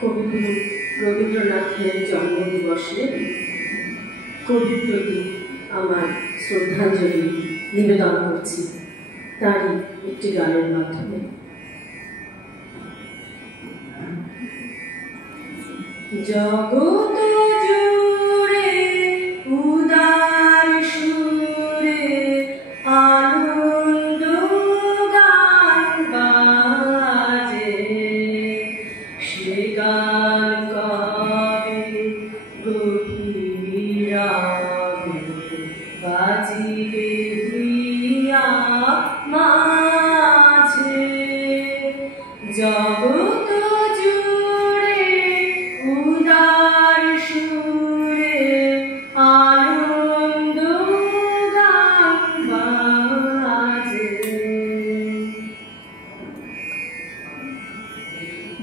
কবিগুরু রবীন্দ্রনাথের জন্মদিবসে কবির প্রতি আমার শ্রদ্ধাঞ্জলি নিবেদন করছি তারই একটি গানের মাধ্যমে। জগৎ জুড়ে উদার সুরে আনন্দ গান বাজে, সে গান কবে গভীর রাগে বাজিবে হিয়া মাঝে। জগৎ জুড়ে উদার সুরে আনন্দ গান বাজে,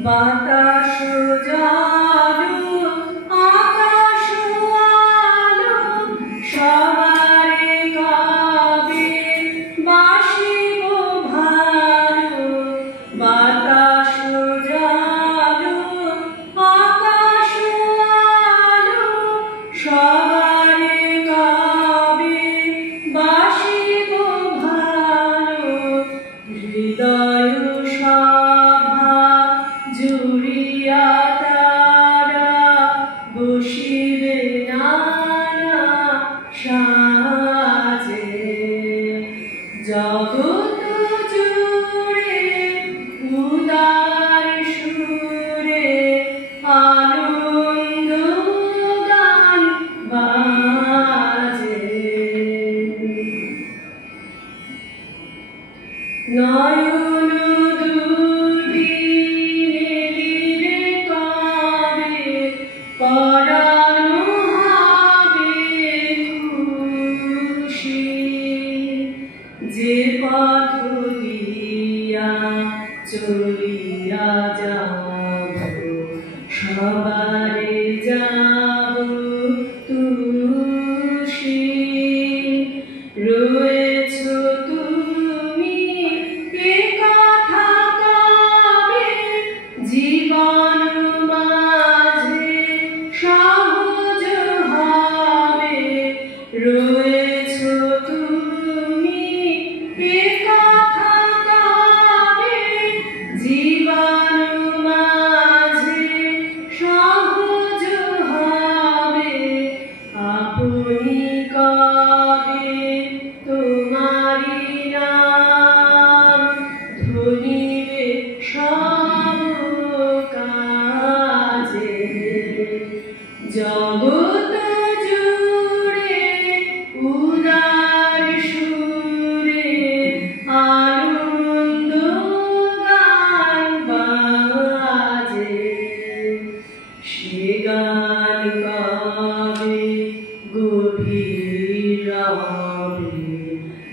বাতাস জালো আকাশ আলো সবারে কবে বাসিব ভালো। বাতাস জালো আকাশ আলো সবারে কবে বাসিব ভালো। হৃদয় সভা জুড়িয়া তারা বসিবে নানা সাজে। জগৎ জুড়ে উদার সুরে আনন্দ গান বাজে। নয়ন দুর্দিনে কবে পরানো হবে খুশি, যে পথ দিয়া চলিয়া যাব সবারে যাব তুষি। রয়েছ তুমি এ কথা কবে জীবন মাঝে সহজ হবে। রয়েছ তুমি এ কথা কবে জীবন মাঝে সহজ হবে। আপনি কবে তোমারি নাম ধরিবে সব কাজে। জগৎ জুড়ে উদার সুরে আনন্দ গান বাজে, সে গান কবে গভীর রাগে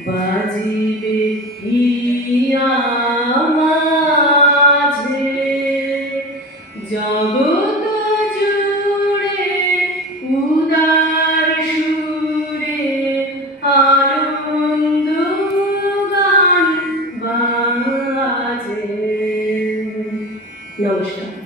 বাজিবে হিয়া মাঝে। জগৎ জুড়ে উদার সুরে আনন্দ গান বাজে। নমস্কার।